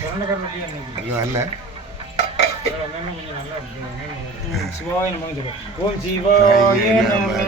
என்ன சிவாய நமக ஓம் சிவாய நமக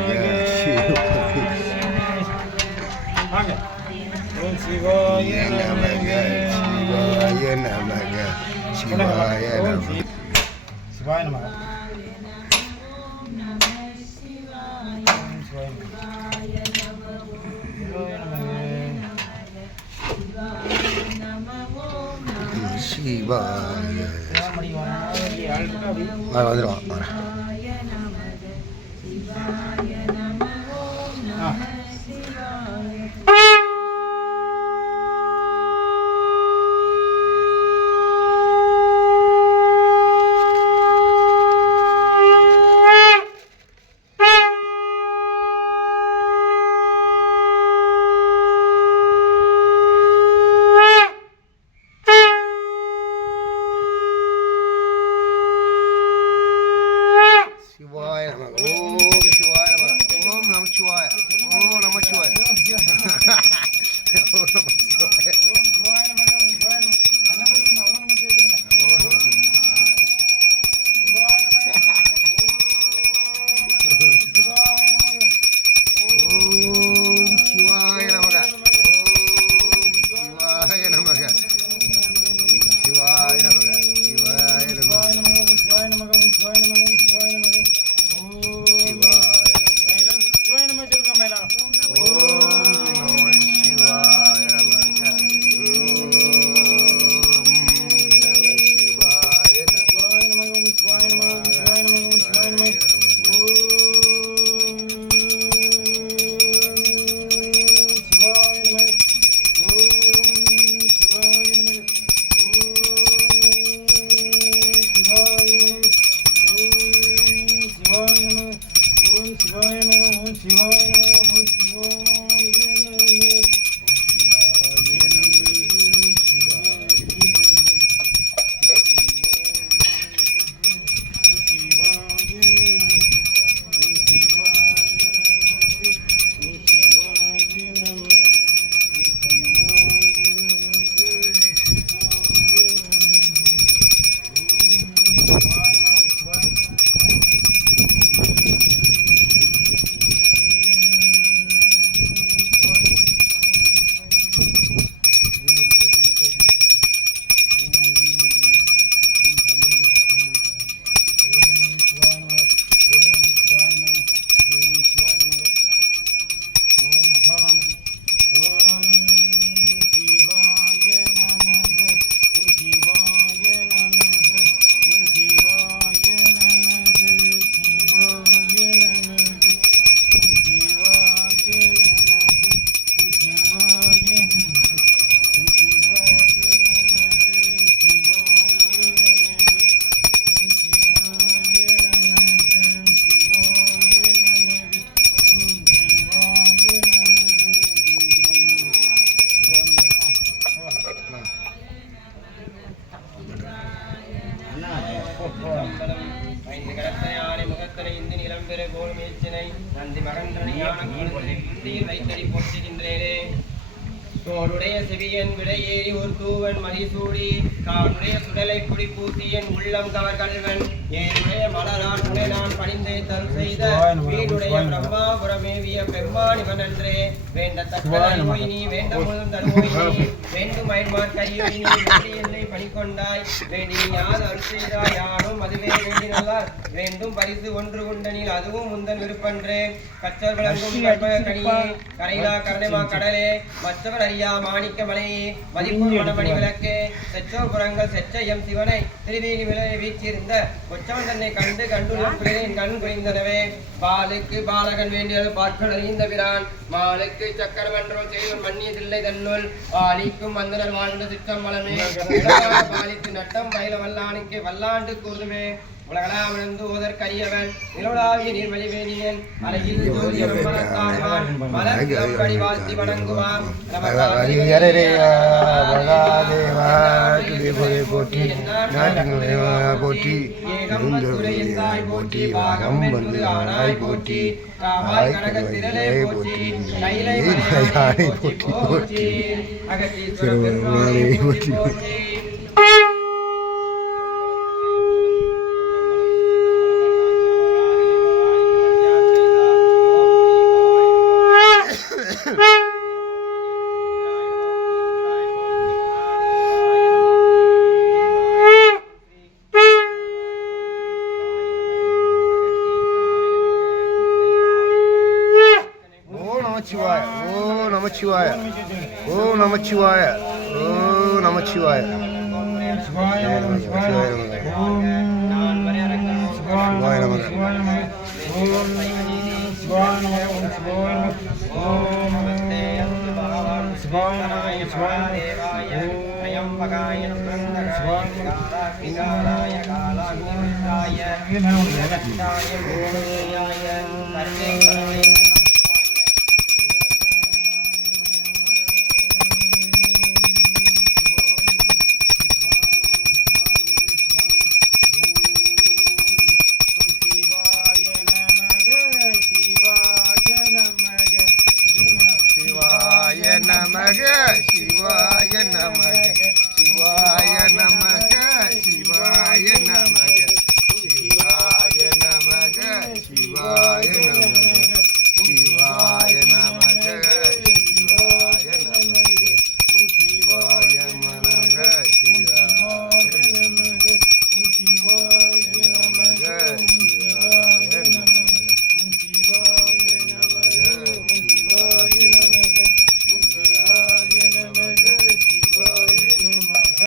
ஓம் சிவாய நமக சிவாய நமக சிவாய நமக சிவாய நமக சிவாய வந்துடுவான் தோளுடைய செவியன் விடையேறி ஒரு தூவன் மதிசூடி கானுடைய சுடலை குடி பூசியன் உள்ளம் கவர் கல்வன் ஏனுடைய மலரான் உடை நான் பணிந்தே தரு செய்த வீடுடைய பிரம்மாபுரமேவிய பெம்மானிவன் அன்றே வேண்டத்தக்க நோய் நீ வேண்ட முழுதும் தருவோய் நீ வேண்டும் அயன்மார் கையொழி நீ வேண்டி என்னை பணிக்கொண்டாய் வேண்டி நீ யார் அருள் செய்தாய் யாரும் அதுவே வேண்டினார் வேண்டும் பரிசு ஒன்று உண்டனில் அதுவும் முந்தன் விருப்பன்றே கற்றல் விளங்கும் கற்பக கனியே கரையிலா கரணமா கடலே மற்றவர் அறியா மாணிக்க மலையே மதிப்பூர் மணமணி விளக்கே செற்றோர் புறங்கள் செற்ற எம் சிவனை திருவேலி விளைய வீச்சிருந்த கொச்சவன் தன்னை கண்டு கண்டுள்ளேன் கண் குறைந்தனவே பாலுக்கு பாலகன் வேண்டியது பாட்கள் அறிந்த பிரான் மாலுக்கு சக்கரமன்றோ செய்வன் மன்னியதில்லை தன்னுள் ஆலிக்கும் வந்தனர் வாழ்ந்த சித்தம் வளமே பாலித்து நட்டம் பயில வல்லானுக்கு வல்லாண்டு கூறுமே உலகளாவிழந்து ஓதற்கரியவன் நிலவுலாவிய நீர்வழிவேணியன் அழகில் ஜோதிய வெம்பரத்தாழ்வான் மலர் படி வாழ்த்தி வணங்குவான் போற்றி போற்றி போற்றி வாகம் வந்து ஆனாய் போற்றி காவாய் கனகத்திரளே போற்றி கைலை போற்றி போற்றி அகத்தீஸ்வரர் போற்றி நமச்சிவாய ஓம் நமச்சிவாய ஓம் நமச்சிவாய சிவாய நமக சிவாய நமக ஓம் சிவாய நமக சிவாய நமக ஓம் சிவாய நமக ஓம் சிவாய நமக ஓம் சிவாய நமக சிவாய நமக த்ரயம்பகாய ஸ்கந்தகாய காலாக்னிமித்ராய சிவாய பூமேயாய சர்வேஸ்வராய சிவாய நமக சிவாய நமக சிவாய நமக சிவாய நமக சிவாய நமக சிவாய